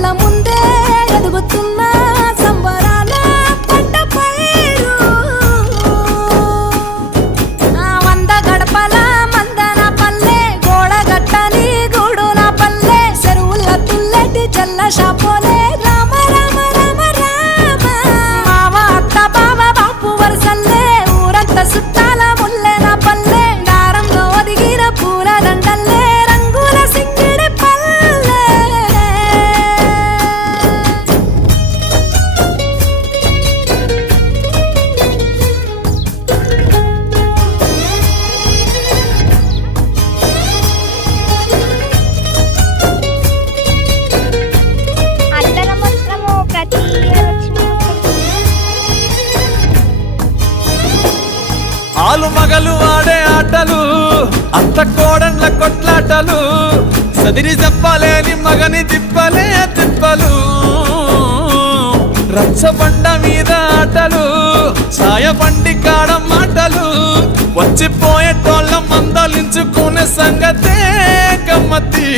కళ్ళ ముందే ఎదుగుతున్న సంబరాల పంట పైరు వంద గడపల మందన పల్లె గోడగట్టని గూడున పల్లె చెరువుల తుల్లెటి చెల్ల షాపోలే రామ రామ రామ రామ మావ అత్త బావ బాపు వరసల్లే ఊరంత సుట్టాల ముల్లెన పల్లె దారంలో ఒదిగిన పూల దండల్లే రంగుల సింగిడి పల్లె అందరం వస్తాము ప్రతి ఇయర్ ఆలు మగలు ఆడే ఆటలు అత్త కోడళ్ళ కొట్లాటలు సదిరి చెప్పలేని మగని తిప్పలే తిప్పలు రచ్చబండ మీద ఆటలు సాయబండి కాడ మాటలు వచ్చిపోయేటోళ్ళ మందలించుకునే సంగతే గమ్మతి